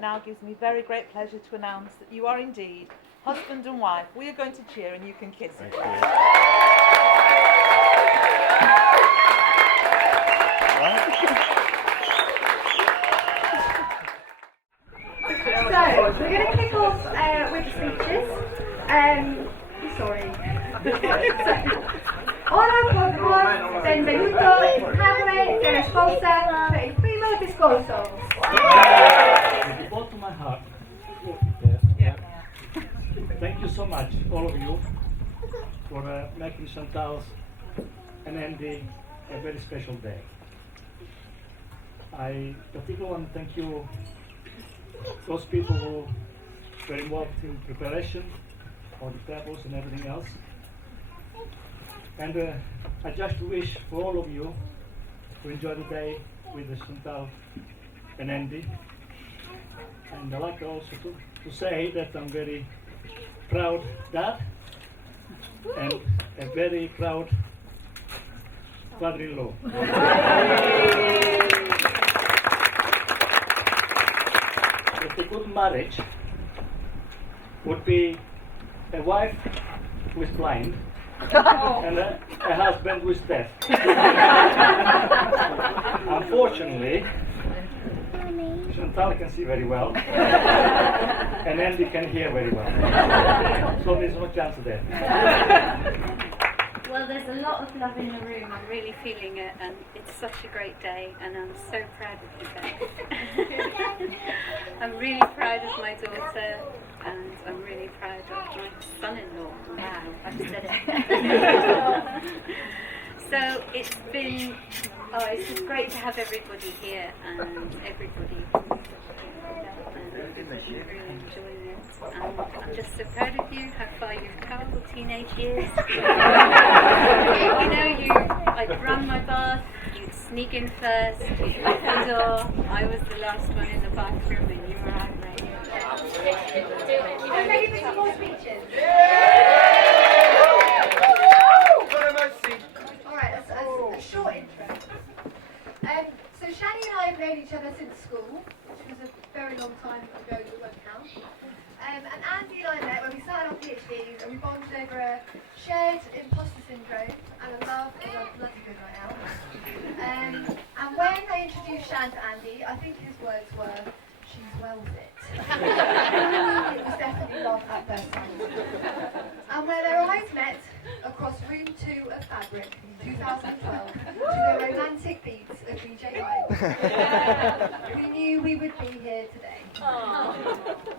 now gives me very great pleasure to announce that you are indeed husband and wife. We are going to cheer and you can kiss it. So, we're going to kick off with the speeches. Ora por favor, benvenuto il padre della sposa per il primo discorso. From the bottom of my heart, thank you so much, all of you, for making Chantal's and Andy a very special day. I particularly want to thank you, those people who were involved in preparation for the tables and everything else. And I just wish for all of you to enjoy the day with Chantal and Andy. And I'd like also to say that I'm very proud dad and a very proud father-in-law. If a good marriage would be a wife who is blind and a husband who is deaf. Unfortunately, Chantal can see very well, and Andy can hear very well. So there's no chance of that. Well, there's a lot of love in the room. I'm really feeling it, and it's such a great day, and I'm so proud of you guys. I'm really proud of my daughter, and I'm really proud of my son-in-law. Wow, I've said it. So it's just great to have everybody here, and everybody really enjoying it. I'm just so proud of you, how far you've come, teenage years. I'd run my bath, you'd sneak in first, you'd lock the door. I was the last one in the bathroom and you were out there. I'm ready for some more speeches. Alright, that's a short intro. So Shani and I have known each other since school, which was a very long time ago that won't count. And Andy and I met when we started our PhDs and we bonded over a shared imposter syndrome and a love of our bloody good right now. And when I introduced Shan to Andy, I think his words were, "She's well fit." It was definitely love at first sight. And when their eyes met across room 2 of Fabric, 2012, to the romantic beats of DJ Hype, we knew we would be here today.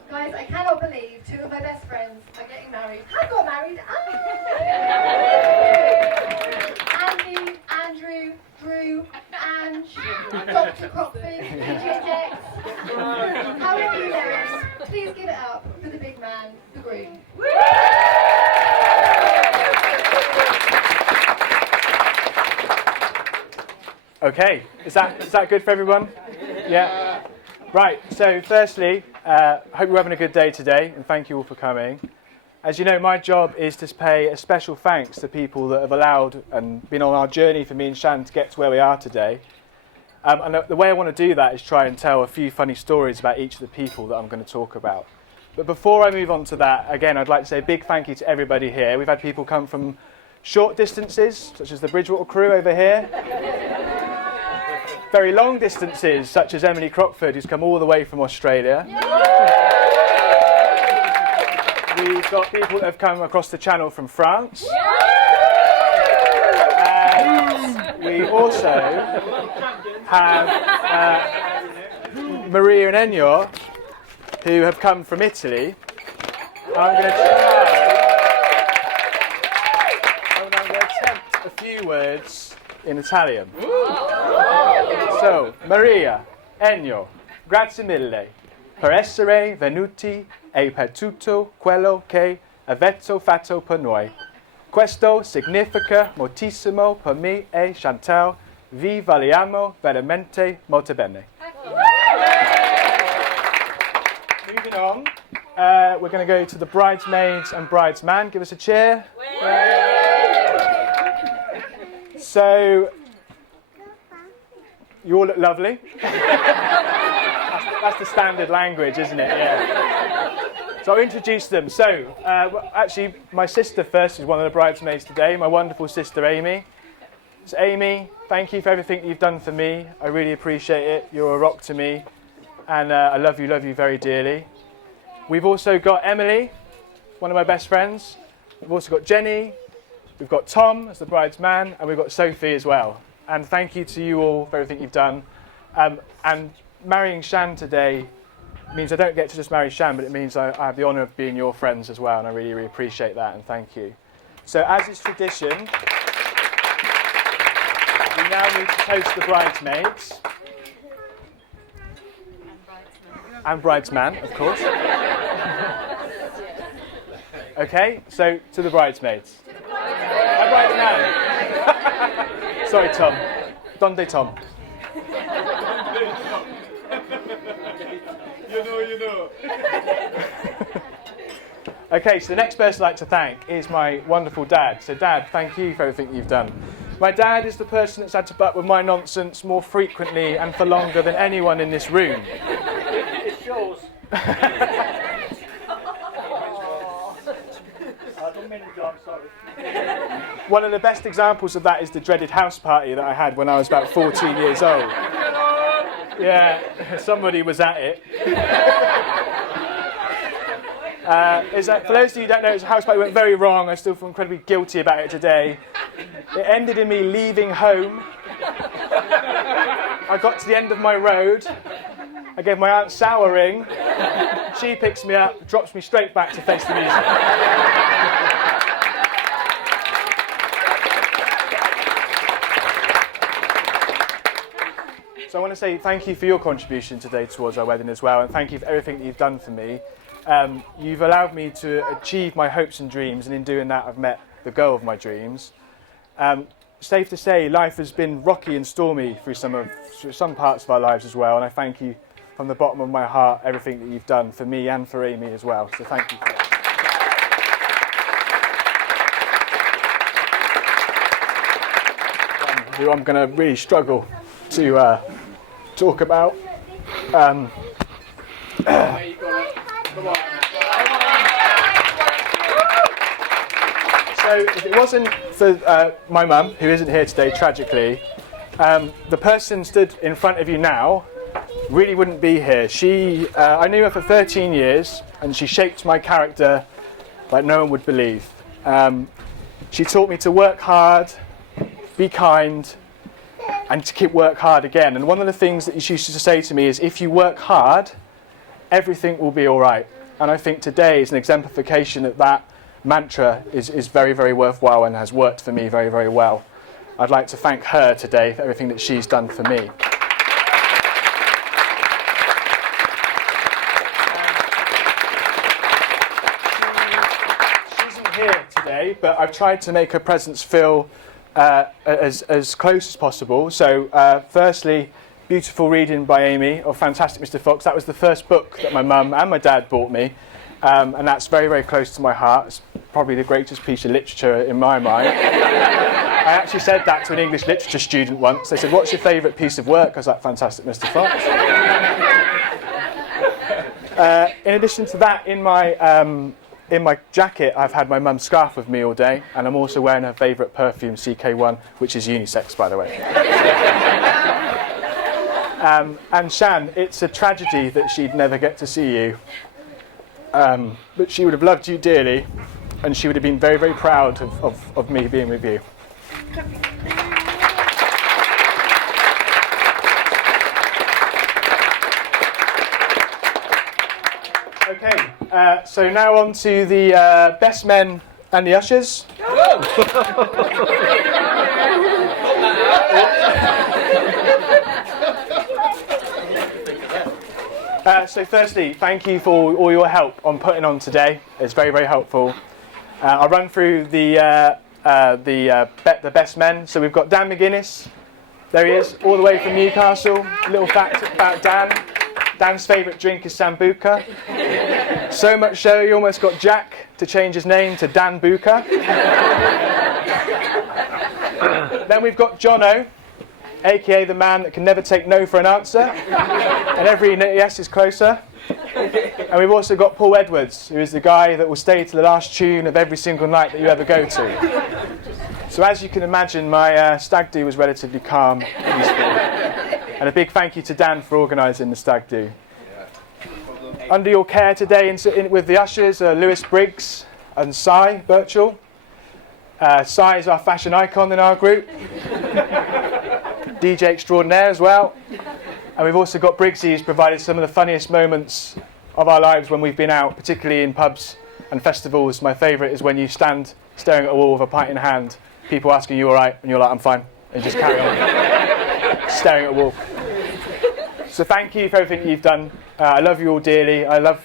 Guys, I cannot believe 2 of my best friends are getting married. I got married. Andy, Andrew, Drew, Ange, Dr. Crockford, DJ Dex. However you know him, please give it up for the big man, the groom. Okay, is that good for everyone? Yeah. Right, so firstly, hope you're having a good day today, and thank you all for coming. As you know, my job is to pay a special thanks to people that have allowed and been on our journey for me and Shan to get to where we are today. And the way I want to do that is try and tell a few funny stories about each of the people that I'm going to talk about. But before I move on to that, again, I'd like to say a big thank you to everybody here. We've had people come from short distances, such as the Bridgewater crew over here. Very long distances, such as Emily Crockford, who's come all the way from Australia. We've got people that have come across the channel from France. And we also have Maria and Ennio, who have come from Italy. I'm going to attempt a few words in Italian. So, Maria, Ennio, grazie mille per essere venuti e per tutto quello che avete fatto per noi. Questo significa moltissimo per me e Chantal. Vi vogliamo veramente molto bene. Moving on, we're going to go to the bridesmaids and bridesman. Give us a cheer. So, you all look lovely. That's the standard language, isn't it? Yeah. So I'll introduce them. So, actually, my sister first is one of the bridesmaids today, my wonderful sister Amy. So Amy, thank you for everything you've done for me. I really appreciate it. You're a rock to me. And I love you very dearly. We've also got Emily, one of my best friends. We've also got Jenny. We've got Tom as the bride's man. And we've got Sophie as well. And thank you to you all for everything you've done. And marrying Shan today means I don't get to just marry Shan, but it means I have the honour of being your friends as well. And I really, really appreciate that. And thank you. So as is tradition, we now need to toast the bridesmaids. And bridesman, of course. Okay, so to the bridesmaids. And bridesman. Sorry, Tom. Donde Tom. You know. Okay, so the next person I'd like to thank is my wonderful dad. So, Dad, thank you for everything you've done. My dad is the person that's had to put up with my nonsense more frequently and for longer than anyone in this room. It shows. I don't mean to, I'm sorry. One of the best examples of that is the dreaded house party that I had when I was about 14 years old. Yeah, somebody was at it. For those of you who don't know, the house party went very wrong. I still feel incredibly guilty about it today. It ended in me leaving home. I got to the end of my road. I gave my aunt Sal a ring. She picks me up, drops me straight back to face the music. So I want to say thank you for your contribution today towards our wedding as well, and thank you for everything that you've done for me. You've allowed me to achieve my hopes and dreams, and in doing that I've met the girl of my dreams. Safe to say, life has been rocky and stormy through some parts of our lives as well, and I thank you from the bottom of my heart everything that you've done for me and for Amy as well. So thank you for that. Who I'm going to really struggle to talk about. So if it wasn't for my mum, who isn't here today tragically, the person stood in front of you now really wouldn't be here. I knew her for 13 years, and she shaped my character like no one would believe. She taught me to work hard, be kind, and to keep work hard again. And one of the things that she used to say to me is, if you work hard, everything will be all right. And I think today is an exemplification that that mantra is very, very worthwhile and has worked for me very, very well. I'd like to thank her today for everything that she's done for me. She isn't here today, but I've tried to make her presence feel as close as possible. So firstly, beautiful reading by Amy of Fantastic Mr. Fox. That was the first book that my mum and my dad bought me, and that's very, very close to my heart. It's probably the greatest piece of literature in my mind. I actually said that to an English literature student once. They said, "What's your favourite piece of work?" I was like, "Fantastic Mr. Fox." In addition to that, in my jacket, I've had my mum's scarf with me all day, and I'm also wearing her favourite perfume, CK1, which is unisex, by the way. And Shan, it's a tragedy that she'd never get to see you, but she would have loved you dearly, and she would have been very, very proud of me being with you. Okay, so now on to the best men and the ushers. So firstly, thank you for all your help on putting on today. It's very, very helpful. I'll run through the best men. So we've got Dan McGuinness. There he is, all the way from Newcastle. Little fact about Dan. Dan's favourite drink is Sambuca. So much so he almost got Jack to change his name to Dan Buka. Then we've got Jono. aka the man that can never take no for an answer, and every yes is closer. And we've also got Paul Edwards, who is the guy that will stay to the last tune of every single night that you ever go to. So as you can imagine, my stag do was relatively calm and peaceful. And a big thank you to Dan for organising the stag do. Under your care today with the ushers are Lewis Briggs and Cy Birchall. Cy is our fashion icon in our group. DJ extraordinaire as well. And we've also got Briggsy, who's provided some of the funniest moments of our lives when we've been out, particularly in pubs and festivals. My favourite is when you stand staring at a wall with a pint in hand, people asking you all right, and you're like, I'm fine, and just carry on staring at a wall. So thank you for everything you've done. I love you all dearly. I love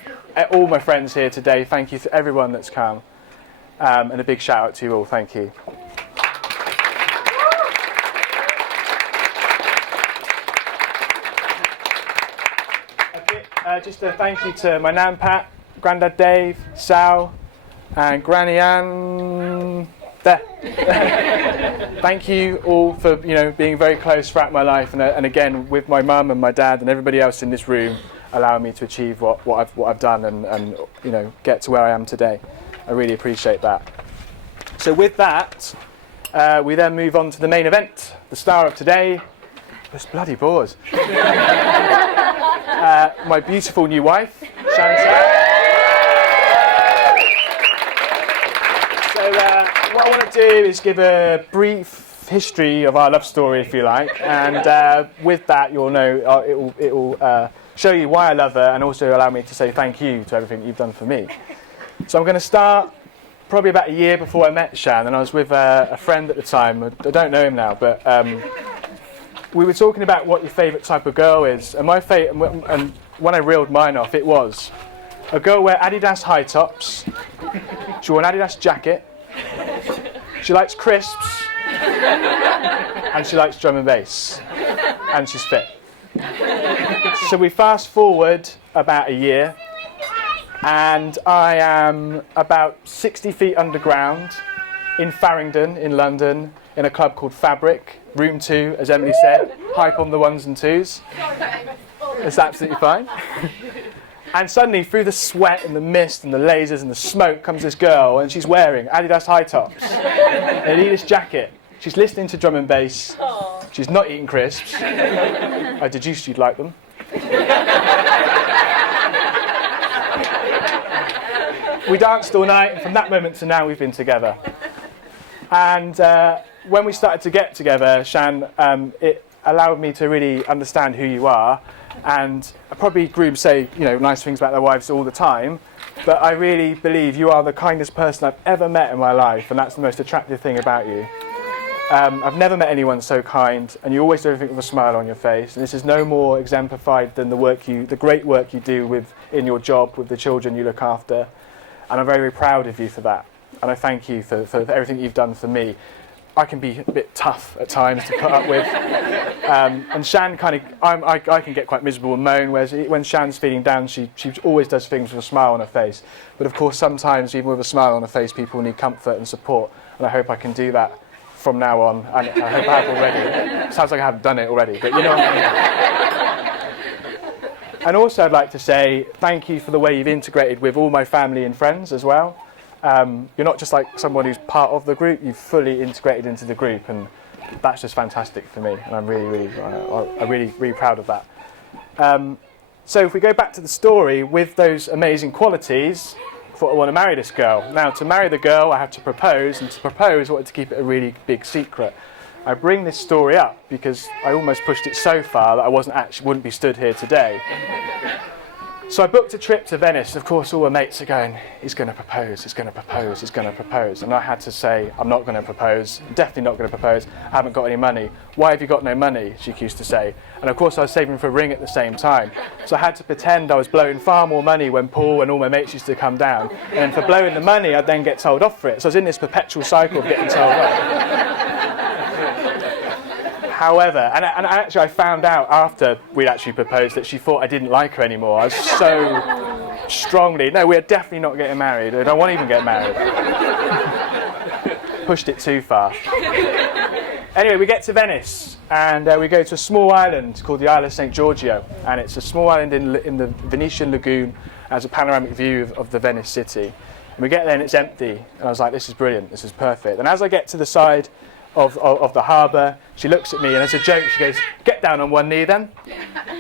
all my friends here today. Thank you to everyone that's come. And a big shout out to you all. Thank you. Just a thank you to my nan Pat, Grandad Dave, Sal, and Granny Ann. There. Thank you all for being very close throughout my life, and again with my mum and my dad and everybody else in this room, allowing me to achieve what I've done and get to where I am today. I really appreciate that. So with that, we then move on to the main event, the star of today. This bloody bores. My beautiful new wife, Shannon. So what I want to do is give a brief history of our love story, if you like, and with that you'll know it will show you why I love her, and also allow me to say thank you to everything you've done for me. So I'm going to start probably about a year before I met Shan, and I was with a friend at the time. I don't know him now, but we were talking about what your favourite type of girl is, and my favourite, and when I reeled mine off, it was a girl wear Adidas high tops, she wore an Adidas jacket, she likes crisps, and she likes drum and bass, and she's fit. So we fast forward about a year, and I am about 60 feet underground in Farringdon in London in a club called Fabric, room 2, as Emily said, hype on the ones and twos. It's absolutely fine. And suddenly, through the sweat and the mist and the lasers and the smoke, comes this girl, and she's wearing Adidas high tops, an Adidas jacket. She's listening to drum and bass. She's not eating crisps. I deduced you'd like them. We danced all night, and from that moment to now, we've been together. And when we started to get together, Shan, it allowed me to really understand who you are. And probably grooms say, nice things about their wives all the time, but I really believe you are the kindest person I've ever met in my life, and that's the most attractive thing about you. I've never met anyone so kind, and you always do everything with a smile on your face. And this is no more exemplified than the great work you do in your job with the children you look after. And I'm very, very proud of you for that. And I thank you for everything you've done for me. I can be a bit tough at times to put up with. And Shan I can get quite miserable and moan, whereas when Shan's feeling down, she always does things with a smile on her face. But of course, sometimes even with a smile on her face, people need comfort and support. And I hope I can do that from now on. And I hope I have already. It sounds like I haven't done it already, but you know what I mean. And also I'd like to say thank you for the way you've integrated with all my family and friends as well. You're not just like someone who's part of the group, you've fully integrated into the group, and that's just fantastic for me, and I'm really proud of that. So if we go back to the story, with those amazing qualities, I thought I want to marry this girl. Now, to marry the girl, I had to propose, and to propose, I wanted to keep it a really big secret. I bring this story up because I almost pushed it so far that I wouldn't be stood here today. So I booked a trip to Venice. Of course, all my mates are going, he's going to propose, he's going to propose, he's going to propose. And I had to say, I'm not going to propose, definitely not going to propose, I haven't got any money. Why have you got no money, she used to say. And of course, I was saving for a ring at the same time. So I had to pretend I was blowing far more money when Paul and all my mates used to come down. And for blowing the money, I'd then get told off for it. So I was in this perpetual cycle of getting told off. However, and actually I found out after we'd actually proposed that she thought I didn't like her anymore. I was so strongly, no, we're definitely not getting married. I don't want to even get married. Pushed it too far. Anyway, we get to Venice, and we go to a small island called the Isle of St. Giorgio, and it's a small island in the Venetian lagoon, has a panoramic view of the Venice city. And we get there and it's empty, and I was like, this is brilliant, this is perfect. And as I get to the side of the harbour, she looks at me, and as a joke, she goes, get down on one knee then.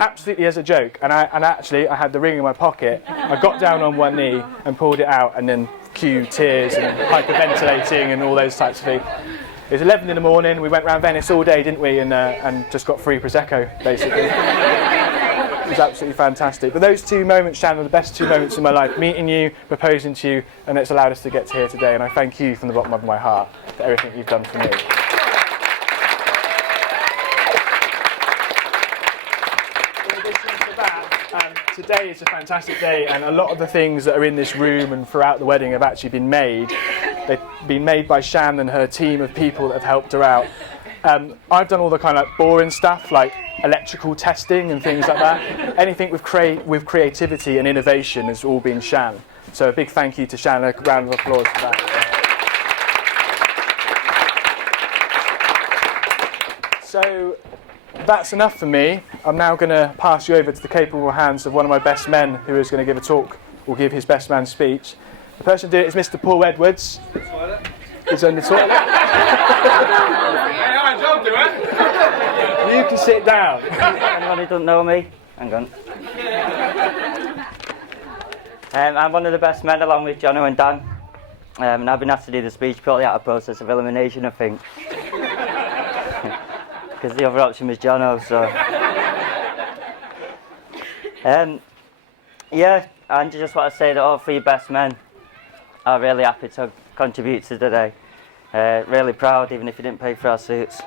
Absolutely as a joke. And actually, I had the ring in my pocket. I got down on one knee and pulled it out, and then cue tears and hyperventilating and all those types of things. It was 11 in the morning. We went around Venice all day, didn't we? And just got free Prosecco, basically. It was absolutely fantastic. But those 2 moments, Shannon, are the best 2 moments in my life. Meeting you, proposing to you, and it's allowed us to get to here today. And I thank you from the bottom of my heart for everything you've done for me. Today is a fantastic day, and a lot of the things that are in this room and throughout the wedding have actually been made. They've been made by Shan and her team of people that have helped her out. I've done all the kind of boring stuff like electrical testing and things like that. Anything with creativity and innovation has all been Shan. So a big thank you to Shan. A round of applause for that. So that's enough for me. I'm now going to pass you over to the capable hands of one of my best men who is going to give a talk or give his best man speech. The person doing it is Mr. Paul Edwards. He's on the toilet. You can sit down. Anyone who doesn't know me, hang on. I'm one of the best men along with Jono and Dan. And I've been asked to do the speech purely out of process of elimination, I think. Because the other option was Jono, so. Yeah, and I just want to say that all 3 best men are really happy to contribute to today. Really proud, even if you didn't pay for our suits.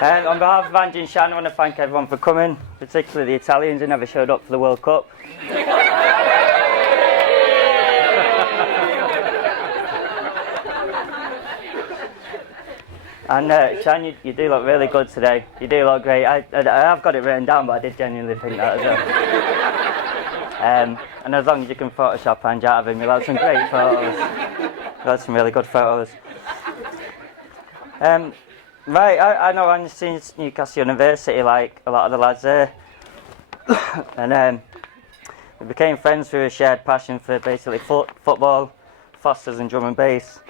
On behalf of Angie and Shan, I want to thank everyone for coming, particularly the Italians who never showed up for the World Cup. And Shan, you do look really good today. You do look great. I have got it written down, but I did genuinely think that as well. And as long as you can Photoshop Angie out of him, you'll have some great photos. You'll have some really good photos. Right, I know Angie since Newcastle University, like a lot of the lads there. And we became friends through a shared passion for basically football, Fosters and drum and bass.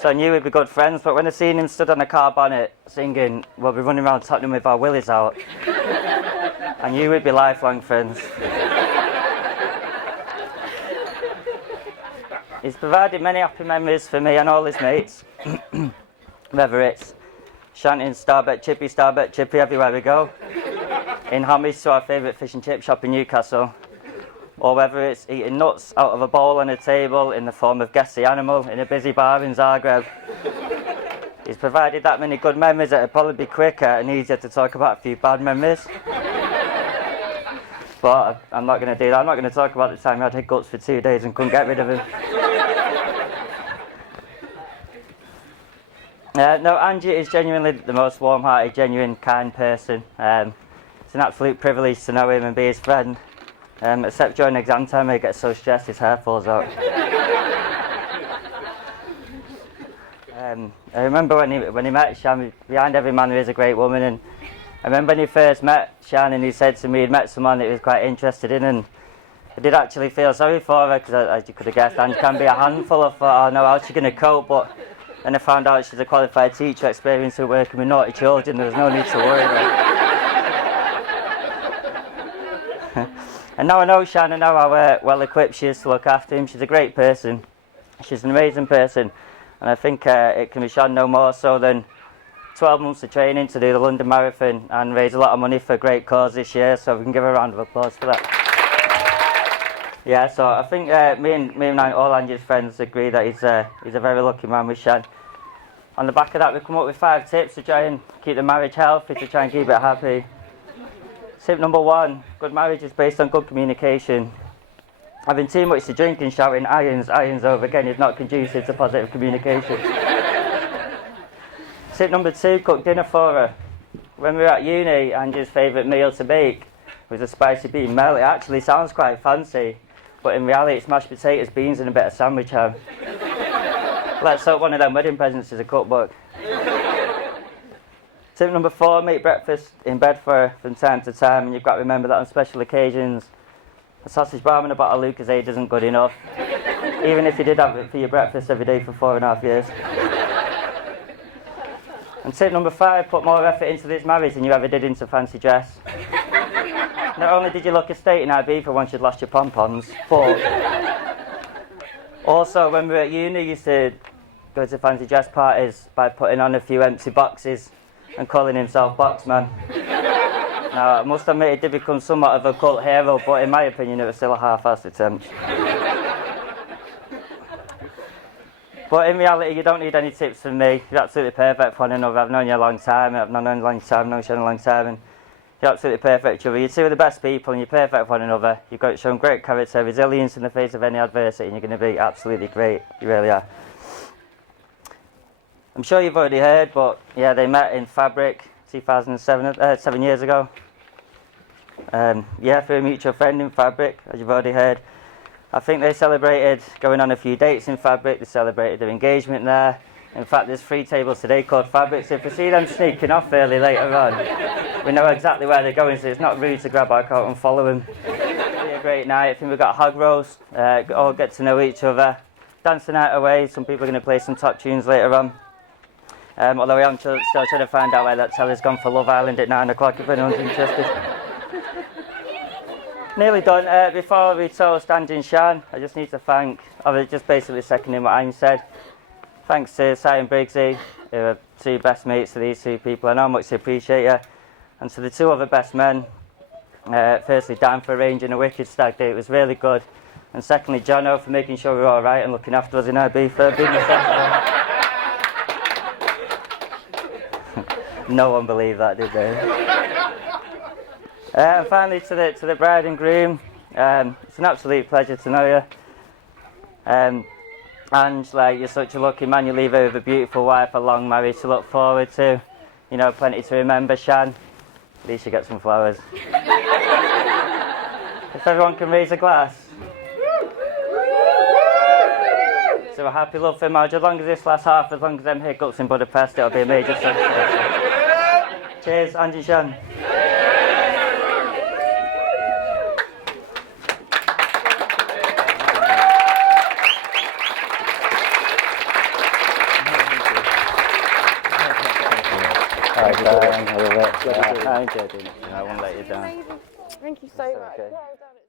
So I knew we'd be good friends, but when I seen him stood on a car bonnet singing, we'll be running around Tottenham with our willies out, I knew we'd be lifelong friends. He's provided many happy memories for me and all his mates, whether it's chanting Starbuck Chippy everywhere we go, in homage to our favourite fish and chip shop in Newcastle, or whether it's eating nuts out of a bowl on a table in the form of Guess the Animal in a busy bar in Zagreb. He's provided that many good memories that it'd probably be quicker and easier to talk about a few bad memories. But I'm not going to do that. I'm not going to talk about the time I had hiccups for 2 days and couldn't get rid of him. No, Angie is genuinely the most warm-hearted, genuine, kind person. It's an absolute privilege to know him and be his friend. Except during exam time, he gets so stressed his hair falls out. I remember when he met Shan, behind every man there is a great woman, and I remember when he first met Shan and he said to me he'd met someone that he was quite interested in, and I did actually feel sorry for her, because as you could have guessed, Angie can be a handful. I thought, oh no, how's she going to cope? But then I found out she's a qualified teacher experienced with working with naughty children. There was no need to worry about. And now I know Shan, I know how well equipped she is to look after him. She's a great person. She's an amazing person. And I think it can be shown no more so than 12 months of training to do the London Marathon and raise a lot of money for a great cause this year. So we can give her a round of applause for that. Yeah, so I think me and all Angie's friends agree that he's a very lucky man with Shan. On the back of that, we've come up with 5 tips to try and keep the marriage healthy, to try and keep it happy. Tip number 1, good marriage is based on good communication. Having too much to drink and shouting irons over again is not conducive to positive communication. Tip number 2, cook dinner for her. When we were at uni, Angie's favourite meal to make was a spicy bean melt. It actually sounds quite fancy, but in reality it's mashed potatoes, beans and a bit of sandwich ham. Let's hope one of them wedding presents is a cookbook. Tip number 4, make breakfast in bed from time to time, and you've got to remember that on special occasions a sausage barm and a bottle of Lucozade isn't good enough, even if you did have it for your breakfast every day for 4.5 years. And tip number 5, put more effort into this marriage than you ever did into fancy dress. Not only did you look a state in Ibiza once you'd lost your pom-poms, but also when we were at uni, you used to go to fancy dress parties by putting on a few empty boxes and calling himself Boxman. Now, I must admit it did become somewhat of a cult hero, but in my opinion it was still a half-assed attempt. But in reality, you don't need any tips from me. You're absolutely perfect for one another. I've known you a long time, I've known you a long time, I've known Shannon a long time, and you're absolutely perfect for each other. You're two of the best people and you're perfect for one another. You've got shown great character, resilience in the face of any adversity, and you're going to be absolutely great. You really are. I'm sure you've already heard, but yeah, they met in Fabric 7 years ago. Yeah, through a mutual friend in Fabric, as you've already heard. I think they celebrated going on a few dates in Fabric, they celebrated their engagement there. In fact, there's 3 tables today called Fabric, so if we see them sneaking off early later on, we know exactly where they're going, so it's not rude to grab our coat and follow them. It'll be a great night. I think we've got a hog roast, all get to know each other, dance the night away. Some people are going to play some top tunes later on. Although I am still trying to find out where that telly's gone for Love Island at 9 o'clock if anyone's interested. Nearly done. Before we toast Andy and Shan, I just need to thank, I was just basically seconding what Anne said. Thanks to Si and Briggsy, who are 2 best mates to these 2 people. I know how much they appreciate you. And to the 2 other best men, firstly Dan for arranging a wicked stag date, it was really good. And secondly Jono for making sure we were alright and looking after us in Ibiza, being responsible. No one believed that, did they? And finally to the bride and groom, it's an absolute pleasure to know you. And like, you're such a lucky man, you leave her with a beautiful wife, a long marriage to look forward to. You know, plenty to remember, Shan. At least you get some flowers. If everyone can raise a glass. So a happy love for Marge. As long as this lasts half, as long as them hiccups in Budapest, it'll be a major success. Cheers, Andy and Shan. I enjoyed it. I won't let you down. Amazing. Thank you so much. Okay. Well done.